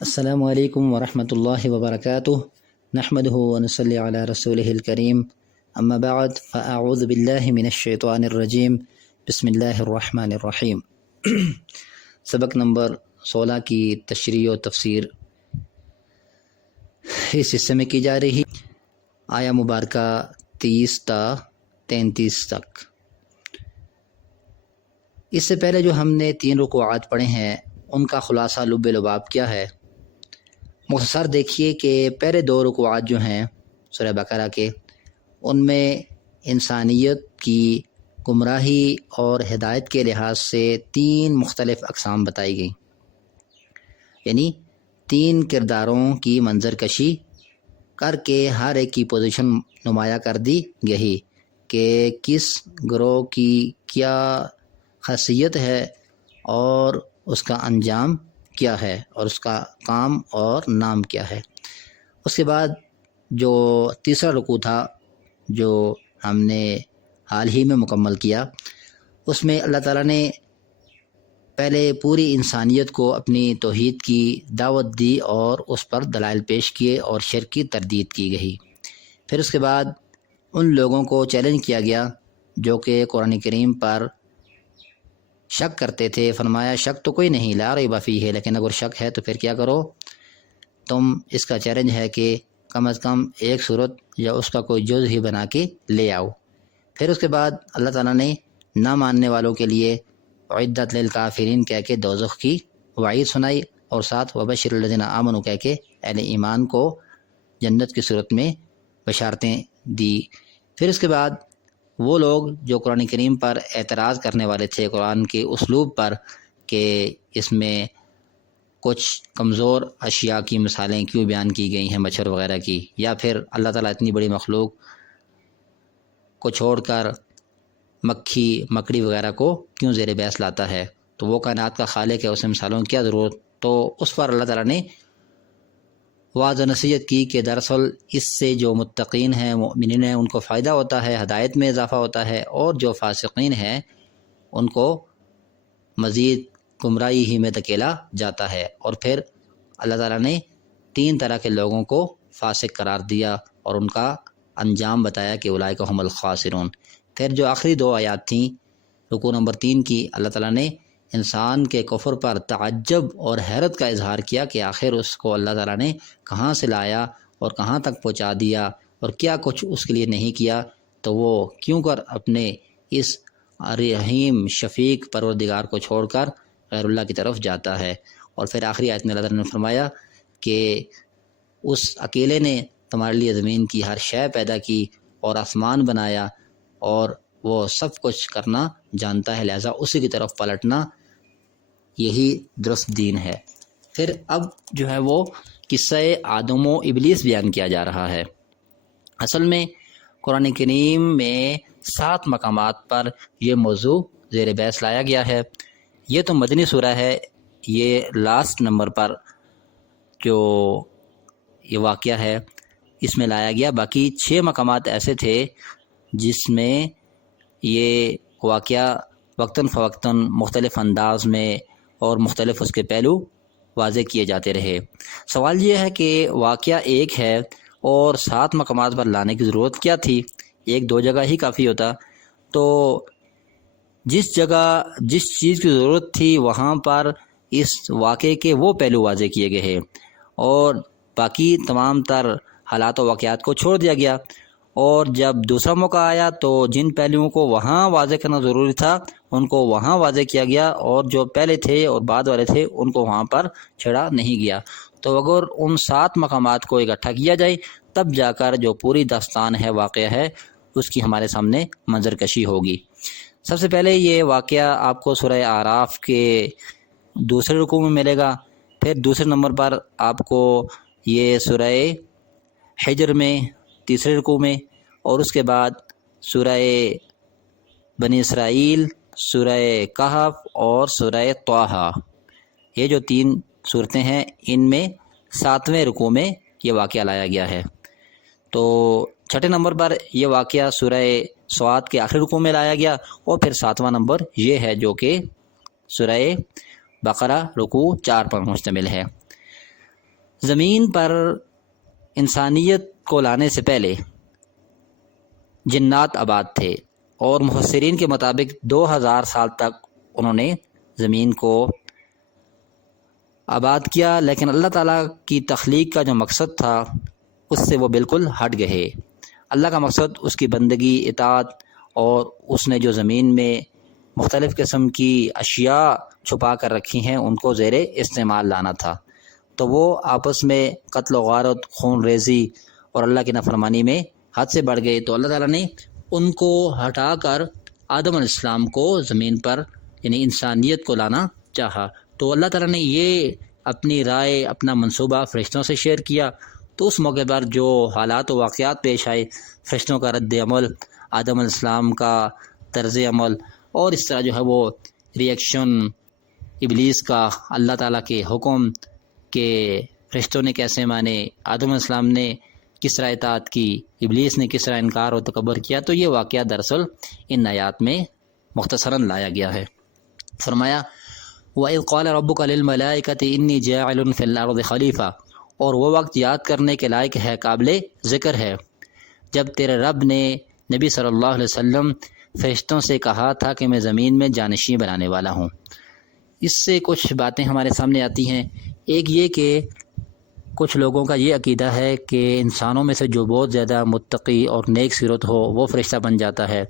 السلام علیکم ورحمۃ اللہ وبرکاتہ نحمده ونصلی علی رسولہ الکریم اما بعد فاعوذ باللہ من الشیطان الرجیم بسم اللہ الرحمن الرحیم۔ سبق نمبر 16 کی تشریح و تفسیر اس حصے میں کی جا رہی آیا مبارکہ 30 تا 33 تک۔ اس سے پہلے جو ہم نے 3 رکوعات پڑھے ہیں ان کا خلاصہ لب لباب کیا ہے؟ مختصر دیکھیے کہ پہلے 2 رکوعات جو ہیں سورہ بقرہ کے، ان میں انسانیت کی گمراہی اور ہدایت کے لحاظ سے 3 مختلف اقسام بتائی گئیں، یعنی 3 کرداروں کی منظر کشی کر کے ہر ایک کی پوزیشن نمایاں کر دی گئی کہ کس گروہ کی کیا خاصیت ہے اور اس کا انجام کیا ہے اور اس کا کام اور نام کیا ہے۔ اس کے بعد جو تیسرا رکوع تھا جو ہم نے حال ہی میں مکمل کیا، اس میں اللہ تعالیٰ نے پہلے پوری انسانیت کو اپنی توحید کی دعوت دی اور اس پر دلائل پیش کیے اور شرک کی تردید کی گئی۔ پھر اس کے بعد ان لوگوں کو چیلنج کیا گیا جو کہ قرآن کریم پر شک کرتے تھے۔ فرمایا شک تو کوئی نہیں، لا ریب فیہ ہے، لیکن اگر شک ہے تو پھر کیا کرو، تم اس کا چیلنج ہے کہ کم از کم ایک صورت یا اس کا کوئی جز ہی بنا کے لے آؤ۔ پھر اس کے بعد اللہ تعالیٰ نے نہ ماننے والوں کے لیے عدت للکافرین کہہ کے دوزخ کی وعید سنائی، اور ساتھ وبشر الذین آمنوا کہہ کے اہل ایمان کو جنت کی صورت میں بشارتیں دی۔ پھر اس کے بعد وہ لوگ جو قرآن کریم پر اعتراض کرنے والے تھے قرآن کے اسلوب پر کہ اس میں کچھ کمزور اشیاء کی مثالیں کیوں بیان کی گئی ہیں، مچھر وغیرہ کی، یا پھر اللہ تعالیٰ اتنی بڑی مخلوق کو چھوڑ کر مکھی مکڑی وغیرہ کو کیوں زیر بحث لاتا ہے، تو وہ کائنات کا خالق ہے، اسے مثالوں کی کیا ضرورت۔ تو اس پر اللہ تعالیٰ نے واضح نصیحت کی کہ دراصل اس سے جو متقین ہیں مؤمنین ہیں ان کو فائدہ ہوتا ہے، ہدایت میں اضافہ ہوتا ہے، اور جو فاسقین ہیں ان کو مزید گمراہی ہی میں دھکیلا جاتا ہے۔ اور پھر اللہ تعالیٰ نے 3 طرح کے لوگوں کو فاسق قرار دیا اور ان کا انجام بتایا کہ اولئک هم الخاسرون۔ پھر جو آخری 2 آیات تھیں رکوع نمبر 3 کی، اللہ تعالیٰ نے انسان کے کفر پر تعجب اور حیرت کا اظہار کیا کہ آخر اس کو اللہ تعالیٰ نے کہاں سے لایا اور کہاں تک پہنچا دیا اور کیا کچھ اس کے لیے نہیں کیا، تو وہ کیوں کر اپنے اس رحیم شفیق پروردگار کو چھوڑ کر غیر اللہ کی طرف جاتا ہے۔ اور پھر آخری آیت میں اللہ تعالیٰ نے فرمایا کہ اس اکیلے نے تمہارے لیے زمین کی ہر شے پیدا کی اور آسمان بنایا، اور وہ سب کچھ کرنا جانتا ہے، لہذا اسی کی طرف پلٹنا یہی درست دین ہے۔ پھر اب جو ہے وہ قصہ آدم و ابلیس بیان کیا جا رہا ہے۔ اصل میں قرآن کریم میں 7 مقامات پر یہ موضوع زیر بحث لایا گیا ہے۔ یہ تو مدنی سورہ ہے، یہ لاسٹ نمبر پر جو یہ واقعہ ہے اس میں لایا گیا۔ باقی 6 مقامات ایسے تھے جس میں یہ واقعہ وقتاً فوقتاً مختلف انداز میں اور مختلف اس کے پہلو واضح کیے جاتے رہے۔ سوال یہ ہے کہ واقعہ ایک ہے اور 7 مقامات پر لانے کی ضرورت کیا تھی؟ 1-2 جگہ ہی کافی ہوتا۔ تو جس جگہ جس چیز کی ضرورت تھی وہاں پر اس واقعے کے وہ پہلو واضح کیے گئے ہیں، اور باقی تمام تر حالات و واقعات کو چھوڑ دیا گیا۔ اور جب دوسرا موقع آیا تو جن پہلوؤں کو وہاں واضح کرنا ضروری تھا ان کو وہاں واضح کیا گیا، اور جو پہلے تھے اور بعد والے تھے ان کو وہاں پر چھڑا نہیں گیا۔ تو اگر ان 7 مقامات کو اکٹھا کیا جائے تب جا کر جو پوری داستان ہے، واقعہ ہے، اس کی ہمارے سامنے منظر کشی ہوگی۔ سب سے پہلے یہ واقعہ آپ کو سورہ اعراف کے 2 رکوع میں ملے گا، پھر دوسرے نمبر پر آپ کو یہ سورہ حجر میں 3 رکوع میں، اور اس کے بعد سورہ بنی اسرائیل، سورہ کہف اور سورہ طٰہٰ، یہ جو 3 صورتیں ہیں ان میں 7ویں رکوع میں یہ واقعہ لایا گیا ہے۔ تو 6 نمبر پر یہ واقعہ سورہ صاد کے آخری رکوع میں لایا گیا، اور پھر 7واں نمبر یہ ہے جو کہ سورہ بقرہ رکوع 4 پر مشتمل ہے۔ زمین پر انسانیت کو لانے سے پہلے جنات آباد تھے، اور مفسرین کے مطابق 2000 سال تک انہوں نے زمین کو آباد کیا، لیکن اللہ تعالیٰ کی تخلیق کا جو مقصد تھا اس سے وہ بالکل ہٹ گئے۔ اللہ کا مقصد اس کی بندگی، اطاعت، اور اس نے جو زمین میں مختلف قسم کی اشیاء چھپا کر رکھی ہیں ان کو زیر استعمال لانا تھا، تو وہ آپس میں قتل و غارت، خون ریزی اور اللہ کی نافرمانی میں حد سے بڑھ گئے، تو اللہ تعالیٰ نے ان کو ہٹا کر آدم علیہ السلام کو زمین پر یعنی انسانیت کو لانا چاہا۔ تو اللہ تعالیٰ نے یہ اپنی رائے، اپنا منصوبہ فرشتوں سے شیئر کیا، تو اس موقع پر جو حالات و واقعات پیش آئے، فرشتوں کا رد عمل، آدم علیہ السلام کا طرز عمل، اور اس طرح جو ہے وہ ریئیکشن ابلیس کا اللہ تعالیٰ کے حکم کہ فرشتوں نے کیسے مانے، آدم علیہ السلام نے کس طرح اطاعت کی، ابلیس نے کس طرح انکار و تکبر کیا، تو یہ واقعہ دراصل ان آیات میں مختصراً لایا گیا ہے۔ فرمایا وَإِذْ قَالَ رَبُّكَ لِلْمَلَائِكَةِ إِنِّي جَاعِلٌ فِي الْأَرْضِ خَلِيفَةً، اور وہ وقت یاد کرنے کے لائق ہے، قابل ذکر ہے، جب تیرے رب نے نبی صلی اللہ علیہ وسلم فرشتوں سے کہا تھا کہ میں زمین میں جانشین بنانے والا ہوں۔ اس سے کچھ باتیں ہمارے سامنے آتی ہیں۔ ایک یہ کہ کچھ لوگوں کا یہ عقیدہ ہے کہ انسانوں میں سے جو بہت زیادہ متقی اور نیک سیرت ہو وہ فرشتہ بن جاتا ہے،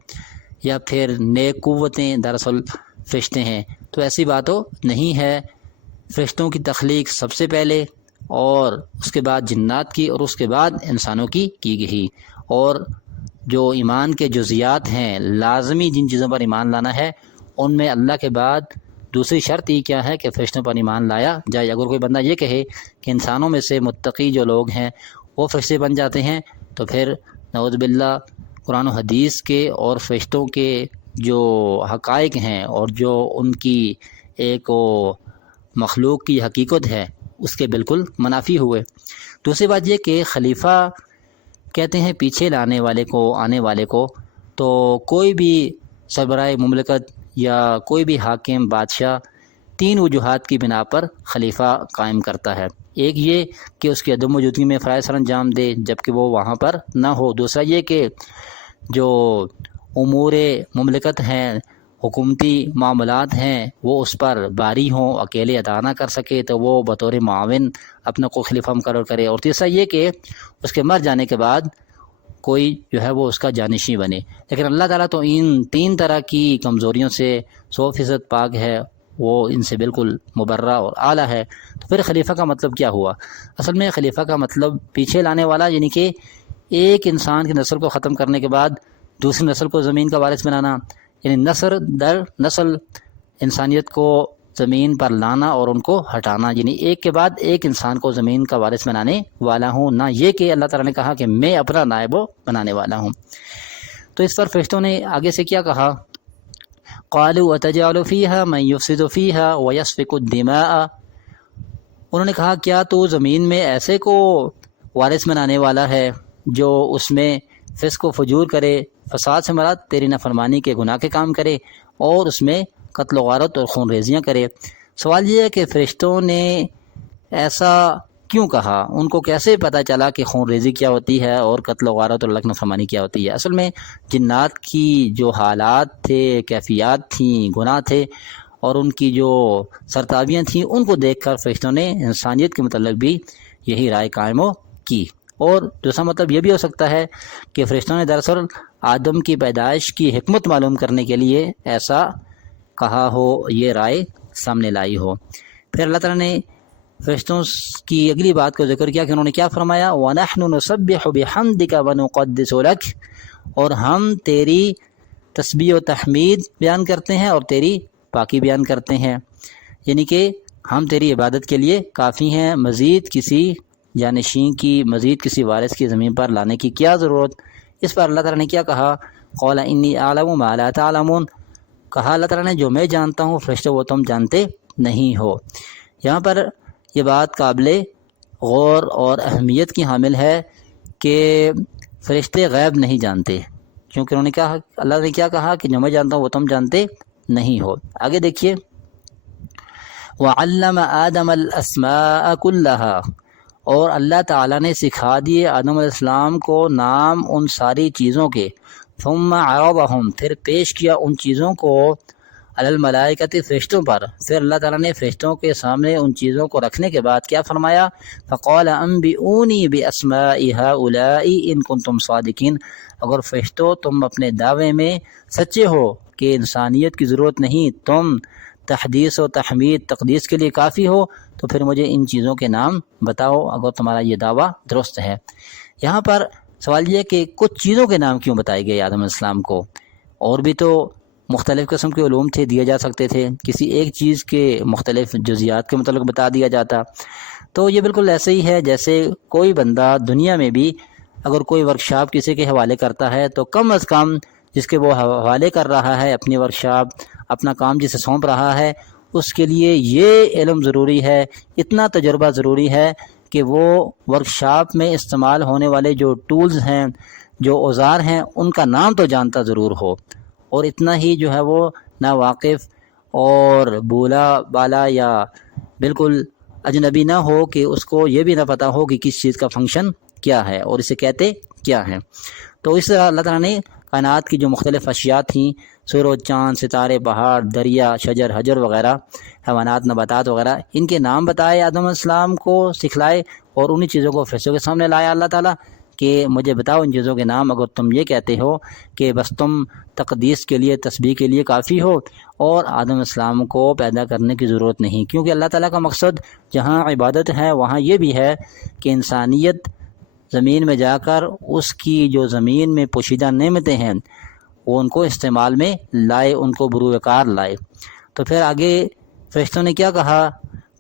یا پھر نیک قوتیں دراصل فرشتے ہیں، تو ایسی بات تو نہیں ہے۔ فرشتوں کی تخلیق سب سے پہلے، اور اس کے بعد جنات کی، اور اس کے بعد انسانوں کی گئی، اور جو ایمان کے جزیات ہیں، لازمی جن چیزوں پر ایمان لانا ہے، ان میں اللہ کے بعد دوسری شرط یہ کیا ہے کہ فرشتوں پر ایمان لایا جائے۔ اگر کوئی بندہ یہ کہے کہ انسانوں میں سے متقی جو لوگ ہیں وہ فرشتے بن جاتے ہیں، تو پھر نعوذ باللہ قرآن و حدیث کے اور فرشتوں کے جو حقائق ہیں اور جو ان کی ایک مخلوق کی حقیقت ہے اس کے بالکل منافی ہوئے۔ دوسری بات یہ کہ خلیفہ کہتے ہیں پیچھے لانے والے کو، آنے والے کو، تو کوئی بھی سربراہ مملکت یا کوئی بھی حاکم بادشاہ 3 وجوہات کی بنا پر خلیفہ قائم کرتا ہے۔ ایک یہ کہ اس کی عدم موجودگی میں فرائض سر انجام دے جبکہ وہ وہاں پر نہ ہو۔ دوسرا یہ کہ جو امور مملکت ہیں، حکومتی معاملات ہیں، وہ اس پر باری ہوں، اکیلے ادا نہ کر سکے تو وہ بطور معاون اپنے کو خلیفہ مقرر کرے۔ اور تیسرا یہ کہ اس کے مر جانے کے بعد کوئی جو ہے وہ اس کا جانشین بنے۔ لیکن اللہ تعالیٰ تو ان 3 طرح کی کمزوریوں سے 100% پاک ہے، وہ ان سے بالکل مبرہ اور اعلیٰ ہے۔ تو پھر خلیفہ کا مطلب کیا ہوا؟ اصل میں خلیفہ کا مطلب پیچھے لانے والا، یعنی کہ ایک انسان کی نسل کو ختم کرنے کے بعد دوسری نسل کو زمین کا وارث بنانا، یعنی نسل در نسل انسانیت کو زمین پر لانا اور ان کو ہٹانا، یعنی ایک کے بعد ایک انسان کو زمین کا وارث بنانے والا ہوں، نہ یہ کہ اللہ تعالیٰ نے کہا کہ میں اپنا نائب بنانے والا ہوں۔ تو اس پر فرشتوں نے آگے سے کیا کہا؟ قالوا اتجعل فيها من يفسد فيها ويسفك الدماء، انہوں نے کہا کیا تو زمین میں ایسے کو وارث بنانے والا ہے جو اس میں فسق و فجور کرے، فساد سے مراد تیری نافرمانی کے گناہ کے کام کرے، اور اس میں قتل و غارت اور خون ریزیاں کرے۔ سوال یہ ہے کہ فرشتوں نے ایسا کیوں کہا؟ ان کو کیسے پتہ چلا کہ خون ریزی کیا ہوتی ہے اور قتل و غارت اور اللہ کی نافرمانی کیا ہوتی ہے؟ اصل میں جنات کی جو حالات تھے، کیفیات تھیں، گناہ تھے، اور ان کی جو سرتابیاں تھیں، ان کو دیکھ کر فرشتوں نے انسانیت کے متعلق بھی یہی رائے قائم کی۔ اور دوسرا مطلب یہ بھی ہو سکتا ہے کہ فرشتوں نے دراصل آدم کی پیدائش کی حکمت معلوم کرنے کے لیے ایسا کہا ہو، یہ رائے سامنے لائی ہو۔ پھر اللہ تعالیٰ نے فرشتوں کی اگلی بات کو ذکر کیا کہ انہوں نے کیا فرمایا؟ وَنَحْنُ نُسَبِّحُ بِحَمْدِكَ وَنُقَدِّسُ لَكَ، اور ہم تیری تسبیح و تحمید بیان کرتے ہیں اور تیری پاکی بیان کرتے ہیں، یعنی کہ ہم تیری عبادت کے لیے کافی ہیں، مزید کسی جانشین کی، مزید کسی وارث کی زمین پر لانے کی کیا ضرورت؟ اس پر اللہ تعالیٰ نے کیا کہا؟ قَالَ إِنِّي أَعْلَمُ مَا لَا تَعْلَمُونَ، کہا اللہ تعالیٰ نے جو میں جانتا ہوں فرشتوں وہ تم جانتے نہیں ہو۔ یہاں پر یہ بات قابل غور اور اہمیت کی حامل ہے کہ فرشتے غیب نہیں جانتے، کیونکہ انہوں نے کہا، اللہ نے کیا کہا کہ جو میں جانتا ہوں وہ تم جانتے نہیں ہو۔ آگے دیکھیے، وَعَلَّمَ آدَمَ الْأَسْمَاءَ كُلَّهَا، اور اللہ تعالیٰ نے سکھا دیے آدم علیہ السلام کو نام ان ساری چیزوں کے، ثم عرضهم، پھر پیش کیا ان چیزوں کو علی الملائکۃ، فرشتوں پر، پھر اللہ تعالیٰ نے فرشتوں کے سامنے ان چیزوں کو رکھنے کے بعد کیا فرمایا، فقال انبئونی باسماء هؤلاء ان کنتم صادقین، اگر فرشتوں تم اپنے دعوے میں سچے ہو کہ انسانیت کی ضرورت نہیں، تم تحدیث و تحمید تقدیس کے لیے کافی ہو، تو پھر مجھے ان چیزوں کے نام بتاؤ اگر تمہارا یہ دعویٰ درست ہے۔ یہاں پر سوال یہ کہ کچھ چیزوں کے نام کیوں بتائے گئے آدم علیہ السلام کو؟ اور بھی تو مختلف قسم کے علوم تھے، دیے جا سکتے تھے، کسی ایک چیز کے مختلف جزیات کے متعلق بتا دیا جاتا۔ تو یہ بالکل ایسے ہی ہے جیسے کوئی بندہ دنیا میں بھی اگر کوئی ورکشاپ کسی کے حوالے کرتا ہے تو کم از کم جس کے وہ حوالے کر رہا ہے اپنی ورکشاپ، اپنا کام جسے سونپ رہا ہے، اس کے لیے یہ علم ضروری ہے، اتنا تجربہ ضروری ہے کہ وہ ورکشاپ میں استعمال ہونے والے جو ٹولز ہیں، جو اوزار ہیں، ان کا نام تو جانتا ضرور ہو، اور اتنا ہی جو ہے وہ نا واقف اور بولا بالا یا بالکل اجنبی نہ ہو کہ اس کو یہ بھی نہ پتہ ہو کہ کس چیز کا فنکشن کیا ہے اور اسے کہتے کیا ہیں۔ تو اس طرح اللہ تعالیٰ نے کائنات کی جو مختلف اشیاء تھیں، سورج، چاند، ستارے، پہاڑ، دریا، شجر، حجر وغیرہ، حیوانات، نباتات وغیرہ، ان کے نام بتائے آدم علیہ السلام کو، سکھلائے، اور انہی چیزوں کو فرشتوں کے سامنے لایا اللہ تعالیٰ کہ مجھے بتاؤ ان چیزوں کے نام اگر تم یہ کہتے ہو کہ بس تم تقدیس کے لیے، تسبیح کے لیے کافی ہو اور آدم علیہ السلام کو پیدا کرنے کی ضرورت نہیں، کیونکہ اللہ تعالیٰ کا مقصد جہاں عبادت ہے وہاں یہ بھی ہے کہ انسانیت زمین میں جا کر اس کی جو زمین میں پوشیدہ نعمتیں ہیں وہ ان کو استعمال میں لائے، ان کو بروئے کار لائے۔ تو پھر آگے فرشتوں نے کیا کہا،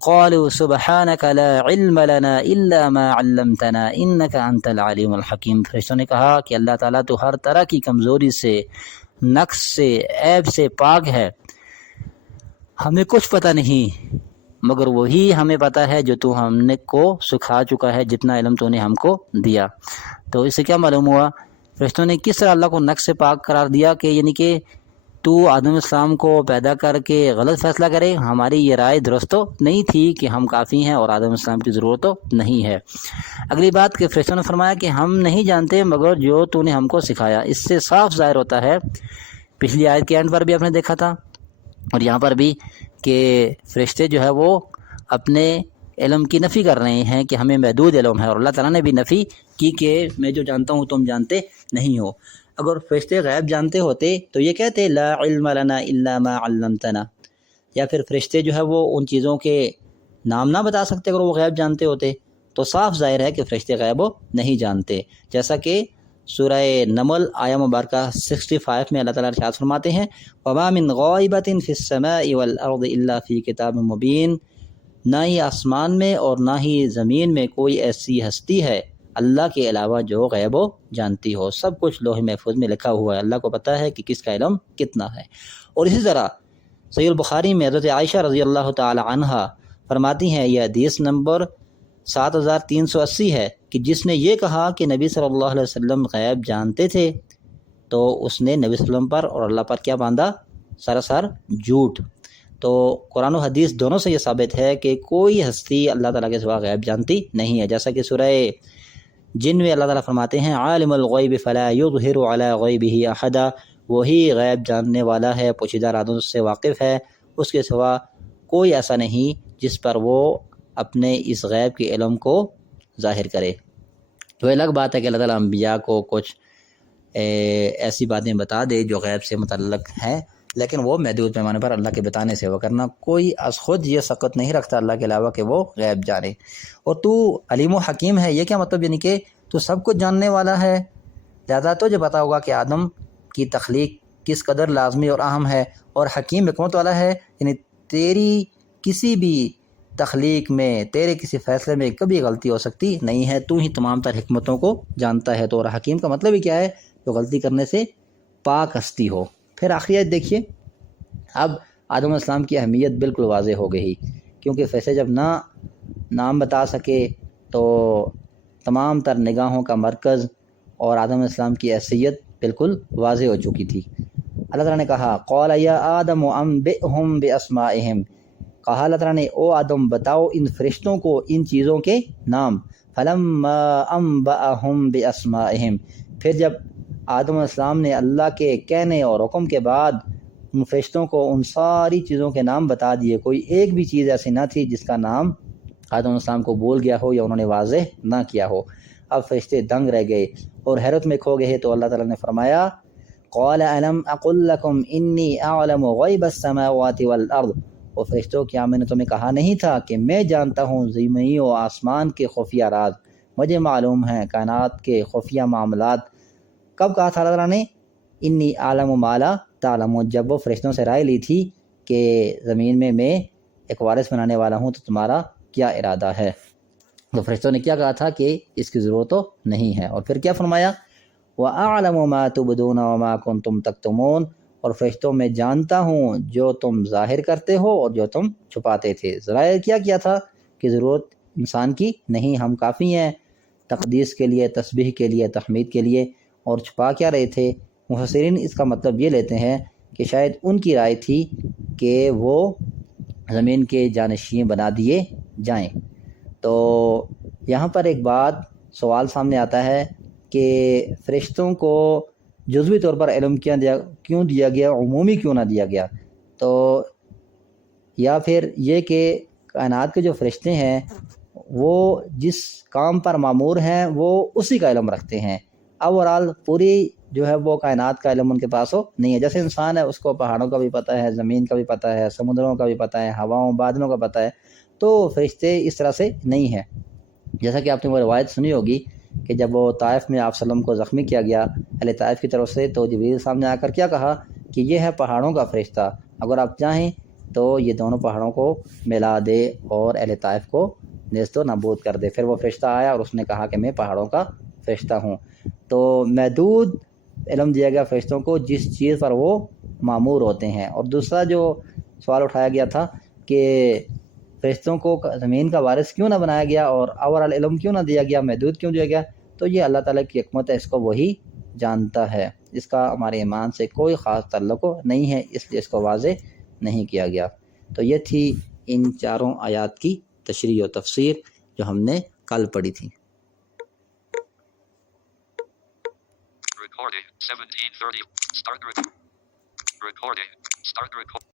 قالوا سبحانک لا علم لنا الا ما علمتنا انک انت العلیم الحکیم، فرشتوں نے کہا کہ اللہ تعالیٰ تو ہر طرح کی کمزوری سے، نقص سے، عیب سے پاک ہے، ہمیں کچھ پتہ نہیں مگر وہی ہمیں پتہ ہے جو تو ہم نے کو سکھا چکا ہے، جتنا علم تو نے ہم کو دیا۔ تو اس سے کیا معلوم ہوا، فرشتوں نے کس طرح اللہ کو نقص سے پاک قرار دیا کہ یعنی کہ تو آدم علیہ السلام کو پیدا کر کے غلط فیصلہ کرے، ہماری یہ رائے درست تو نہیں تھی کہ ہم کافی ہیں اور آدم علیہ السلام کی ضرورت تو نہیں ہے۔ اگلی بات کہ فرشتوں نے فرمایا کہ ہم نہیں جانتے مگر جو تو نے ہم کو سکھایا۔ اس سے صاف ظاہر ہوتا ہے، پچھلی آیت کے اینڈ پر بھی آپ نے دیکھا تھا اور یہاں پر بھی، کہ فرشتے جو ہے وہ اپنے علم کی نفی کر رہے ہیں کہ ہمیں محدود علم ہے، اور اللہ تعالیٰ نے بھی نفی کی کہ میں جو جانتا ہوں تم جانتے نہیں ہو۔ اگر فرشتے غیب جانتے ہوتے تو یہ کہتے لا علم لنا الا ما علمتنا، یا پھر فرشتے جو ہے وہ ان چیزوں کے نام نہ بتا سکتے اگر وہ غیب جانتے ہوتے؟ تو صاف ظاہر ہے کہ فرشتے غیب نہیں جانتے، جیسا کہ سورہ نمل آیہ مبارکہ 65 میں اللہ تعالیٰ ارشاد فرماتے ہیں وَمَا مِنْ غَائِبَةٍ فِي السَّمَاءِ وَالْأَرْضِ إِلَّا فِي كِتَابٍ مُبِينٍ، نہ ہی آسمان میں اور نہ ہی زمین میں کوئی ایسی ہستی ہے اللہ کے علاوہ جو غیب جانتی ہو، سب کچھ لوح محفوظ میں لکھا ہوا ہے، اللہ کو پتہ ہے کہ کس کا علم کتنا ہے۔ اور اسی طرح صحیح البخاری میں حضرت عائشہ رضی اللہ تعالی عنہا فرماتی ہیں، یہ حدیث نمبر 7380 ہے کہ جس نے یہ کہا کہ نبی صلی اللہ علیہ وسلم غیب جانتے تھے تو اس نے نبی صلی اللہ علیہ وسلم پر اور اللہ پر کیا باندھا؟ سراسر جھوٹ۔ تو قرآن و حدیث دونوں سے یہ ثابت ہے کہ کوئی ہستی اللہ تعالیٰ کے سوا غیب جانتی نہیں ہے، جیسا کہ سورہ جن میں اللہ تعالیٰ فرماتے ہیں عالم الغیب فلا یظہر علی غیبہ احدا، وہی غیب جاننے والا ہے، پوشیدہ رازوں سے واقف ہے، اس کے سوا کوئی ایسا نہیں جس پر وہ اپنے اس غیب کے علم کو ظاہر کرے۔ تو الگ بات ہے کہ اللہ تعالیٰ انبیاء کو کچھ ایسی باتیں بتا دے جو غیب سے متعلق ہیں، لیکن وہ محدود پیمانے پر اللہ کے بتانے سے، وہ کرنا کوئی از خود یہ سقط نہیں رکھتا اللہ کے علاوہ کہ وہ غیب جانے۔ اور تو علیم و حکیم ہے، یہ کیا مطلب؟ یعنی کہ تو سب کچھ جاننے والا ہے، زیادہ تجھے پتا ہوگا کہ آدم کی تخلیق کس قدر لازمی اور اہم ہے، اور حکیم حکمت والا ہے، یعنی تیری کسی بھی تخلیق میں، تیرے کسی فیصلے میں کبھی غلطی ہو سکتی نہیں ہے، تو ہی تمام تر حکمتوں کو جانتا ہے۔ تو اور حکیم کا مطلب ہی کیا ہے؟ جو غلطی کرنے سے پاک ہستی ہو۔ پھر آخری آیت دیکھیے، اب آدم علیہ السلام کی اہمیت بالکل واضح ہو گئی، کیونکہ فرشتے جب نہ نام بتا سکے تو تمام تر نگاہوں کا مرکز اور آدم علیہ السلام کی حیثیت بالکل واضح ہو چکی تھی۔ اللہ تعالیٰ نے کہا قال یا آدم انبئہم باسمائہم، کہا اللہ تعالیٰ نے او آدم بتاؤ ان فرشتوں کو ان چیزوں کے نام، فلما انبأهم باسمائهم، پھر جب آدم علیہ السلام نے اللہ کے کہنے اور حکم کے بعد ان فرشتوں کو ان ساری چیزوں کے نام بتا دیے، کوئی ایک بھی چیز ایسی نہ تھی جس کا نام آدم علیہ السلام کو بول گیا ہو یا انہوں نے واضح نہ کیا ہو۔ اب فرشتے دنگ رہ گئے اور حیرت میں کھو گئے، تو اللہ تعالیٰ نے فرمایا قال الم اقل لکم انی اعلم غیب السماوات والارض، اور فرشتوں کیا میں نے تمہیں کہا نہیں تھا کہ میں جانتا ہوں زمین و آسمان کے خفیہ راز، مجھے معلوم ہیں کائنات کے خفیہ معاملات۔ کب کہا تھا اللہ تعالیٰ نے؟ انی عالم ما لا تعلمون، جب وہ فرشتوں سے رائے لی تھی کہ زمین میں ایک وارث بنانے والا ہوں تو تمہارا کیا ارادہ ہے، تو فرشتوں نے کیا کہا تھا کہ اس کی ضرورت تو نہیں ہے۔ اور پھر کیا فرمایا وَأَعْلَمُ مَا تُبْدُونَ وَمَا كُنْتُمْ تَكْتُمُونَ، اور فرشتوں میں جانتا ہوں جو تم ظاہر کرتے ہو اور جو تم چھپاتے تھے۔ ظاہر کیا تھا کہ ضرورت انسان کی نہیں، ہم کافی ہیں تقدیس کے لیے، تسبیح کے لیے، تحمید کے لیے، اور چھپا کیا رہے تھے؟ مفسرین اس کا مطلب یہ لیتے ہیں کہ شاید ان کی رائے تھی کہ وہ زمین کے جانشین بنا دیے جائیں۔ تو یہاں پر ایک بات سوال سامنے آتا ہے کہ فرشتوں کو جزوی طور پر علم کیوں دیا گیا، عمومی کیوں نہ دیا گیا؟ تو یا پھر یہ کہ کائنات کے جو فرشتے ہیں وہ جس کام پر مامور ہیں وہ اسی کا علم رکھتے ہیں، اوورال پوری جو ہے وہ کائنات کا علم ان کے پاس ہو نہیں ہے۔ جیسے انسان ہے اس کو پہاڑوں کا بھی پتہ ہے، زمین کا بھی پتہ ہے، سمندروں کا بھی پتہ ہے، ہواؤں بادلوں کا پتہ ہے، تو فرشتے اس طرح سے نہیں ہیں۔ جیسا کہ آپ نے وہ روایت سنی ہوگی کہ جب وہ طائف میں آپ صلی اللہ علیہ وسلم کو زخمی کیا گیا اہل طائف کی طرف سے، تو جبریل سامنے آ کر کیا کہا کہ یہ ہے پہاڑوں کا فرشتہ، اگر آپ چاہیں تو یہ دونوں پہاڑوں کو ملا دے اور اہل طائف کو نیست و نابود کر دے۔ پھر وہ فرشتہ آیا اور اس نے کہا کہ میں پہاڑوں کا فرشتہ ہوں۔ تو محدود علم دیا گیا فرشتوں کو جس چیز پر وہ مامور ہوتے ہیں۔ اور دوسرا جو سوال اٹھایا گیا تھا کہ فرشتوں کو زمین کا وارث کیوں نہ بنایا گیا اور اوورال علم کیوں نہ دیا گیا، محدود کیوں دیا گیا، تو یہ اللہ تعالیٰ کی حکمت ہے، اس کو وہی جانتا ہے، اس کا ہمارے ایمان سے کوئی خاص تعلق نہیں ہے، اس لیے اس کو واضح نہیں کیا گیا۔ تو یہ تھی ان چاروں آیات کی تشریح و تفسیر جو ہم نے کل پڑھی تھی۔ Recording 17:30. Start recording. Start recording.